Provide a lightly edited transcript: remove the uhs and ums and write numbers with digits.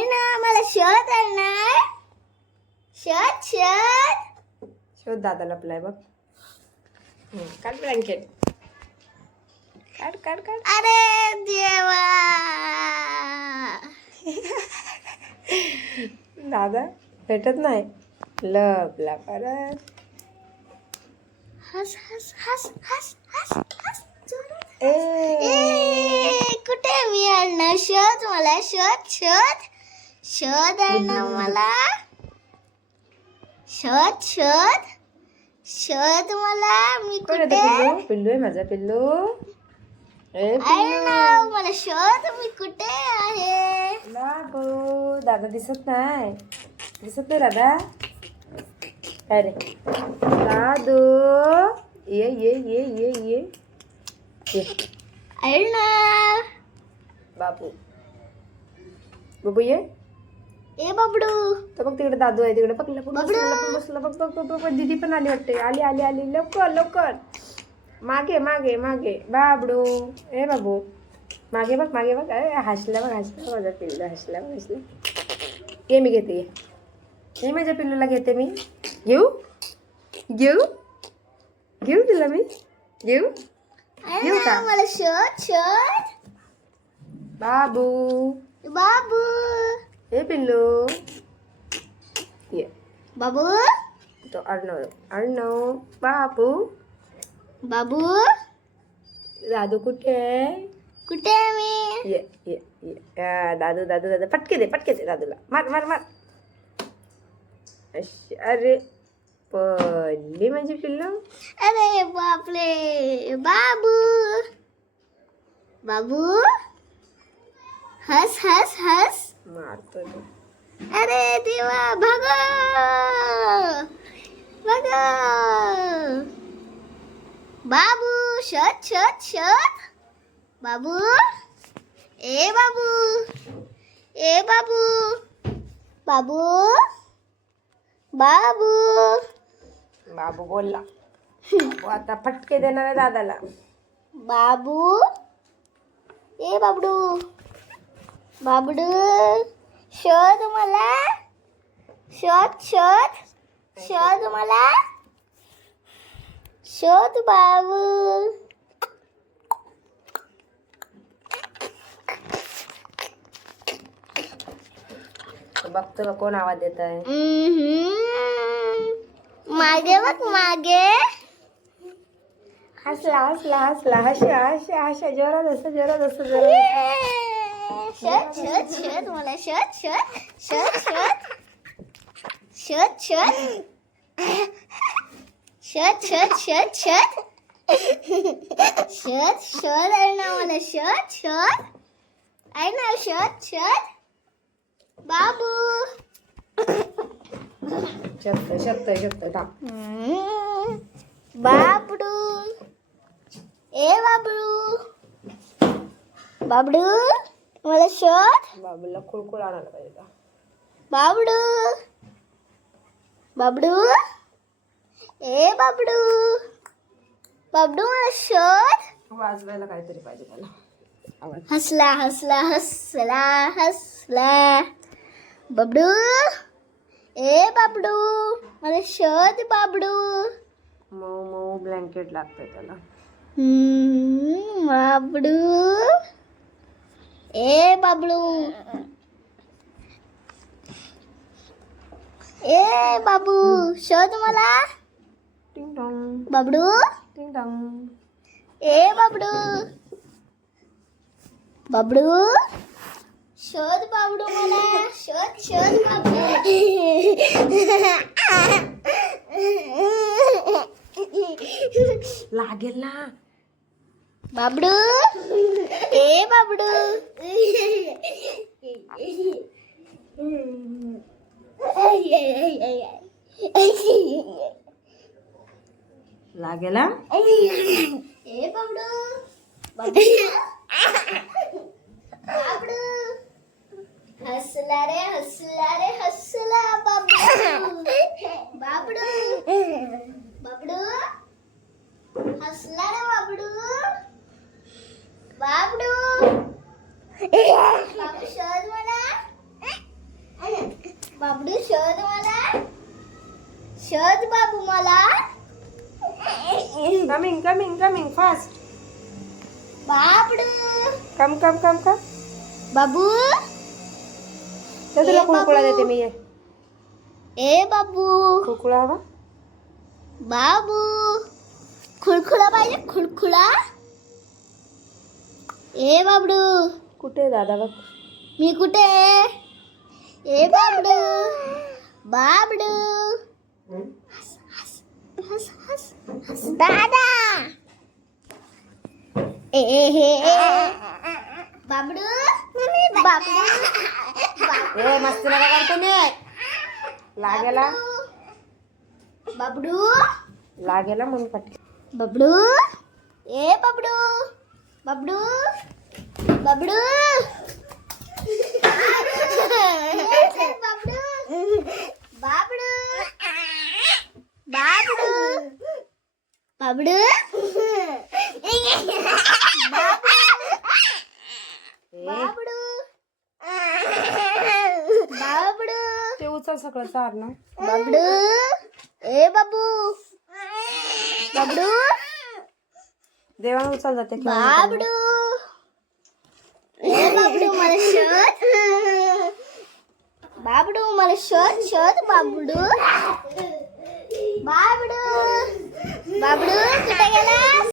ना मला शोध आणणार. शोध शोध शोध दादा लपलाय बघ. काढ ब्लँकेट. काढ काढ काढ. अरे देवा. दादा भेटत नाही. लपला परत. हस हस हस हस हस हस जोरात. ए कुठे मी आणणार. शोध मला. शोध शोध शोध आणणार मला. शोध शोध शोध मला. मी कोण कुठे. आहे पिल्लू? पिल्लू आहे माझा पिल्लू. ए आणणार मला. शोध मी कुठे आहे. बाबू दादा दिसत नाही. दिसत नाही दादा. काय रे दादू. ये ये ये ये ये ये. आणणार. बाबू बाबू ये. ए बाबडू. तर बघ तिकडे दादू आहे. तिकडे बघ बाबडू. बसला बघ बघ बघ बघ. दीदी पण आली वाटते. आली आली आली. लवकर लवकर. मागे मागे मागे. बाबडू. ए बाबू मागे बघ मागे बघ. हसला बघ हसला. माझा पिल्लू हसला बघ हसला. ये मी घेते ये. ये माझ्या पिल्लूला घेते मी. घेऊ घेऊ घेऊ तुला मी. घेऊ घेऊ का. मला शोध शोध. बाबू बाबू. हे पिल्लू ये. बाबू. तो अर्णव अर्णव. बाबू बाबू. दादू कुठे आहे. कुठे आहे मी. ये ये ये. दादू दादू दादू पटके दे दादूला. मार मार मार. अरे पडली म्हणजे पिल्लू. अरे बापरे. बाबू. बाबू. हस हस हस. मारतो तो. अरे देवा. भागो भागो. बाबू. शोध शोध शोध. बाबू. ए बाबू. ए बाबू. बाबू. बाबू. बाबू बोलला. बाबू आता फटके देणार आहे दादाला. बाबू. ए बाबडू. बाबडू. शोध मला. शोध शोध शोध मला. शोध बाबू. बघतो का कोण आवाज देत आहे. मागे बघ मागे. हसला हसला हसला. Hush hush hush. जोरात असं जोरात असं जोरात. शोध शोध शोध मला. शोध शोध शोध शोध शोध शोध शोध शोध शोध शोध शोध शोध आहे ना मला. शोध शोध आहे ना. शोध शोध. बाबू. शब्द थांब. बाबडू. ए बाबडू. बाबडू मला शोध. बाबूला खुळखुळ आणायला पाहिजे का. बाबडू. बाबडू. ए बाबडू. बाबडू मला शोध. वाजवायला काहीतरी पाहिजे त्याला. आवाज. हसला हसला हसला हसला. बाबडू. ए बाबडू मला शोध. बाबडू. मऊ मऊ ब्लँकेट लागतं त्याला. बाबडू. ए बाबडू. ए बाबू. शोध मला. टिंग टॉंग बाबडू. टिंग टॉंग. ए बाबडू. बाबडू. शोध बाबडू मला. शोध शोध बाबडू. लागेल ना. बाबडू. ए बाबडू. लागेल हा? ए बाबडू. बाबडू. बाबडू. हसला रे हसला बाबडू. बाबडू. बाबडू. हसला रे बाबडू. बाबडू. बाबू शोध मला. बाबडू शोध मला. शोध बाबू मला. Coming coming coming fast. बाबडू. Come come come come. बाबू. तर तुला कुळकुळा देते मी. ए बाबू. कुळकुळा हवा. बाबू. खुळखुळा पाहिजे खुळखुळा. ए बाबडू. कुठे दादा बघ. मी कुठे आहे? ए बाबडू. बाबडू. हस हस हस दादा. ए हे बाबडू. बाबडू. ए मस्ती नका करतो मी. लागेला बाबडू. लागेला म्हणून पाठी. बबडू. ए बबडू. बबडू. बबडू. बाबडू. बाबडू. बाबडू. बाबडू. बाबडू. बाबडू. ते उचल सगळं चार ना. बाबडू. ए बाबू. बाबडू. देवान उचल जाते. बाबडू. ए बाबडू मला शोध. बाबडू मला शोध शोध बाबडू. बाबडू. बाबडू कुठे गेला?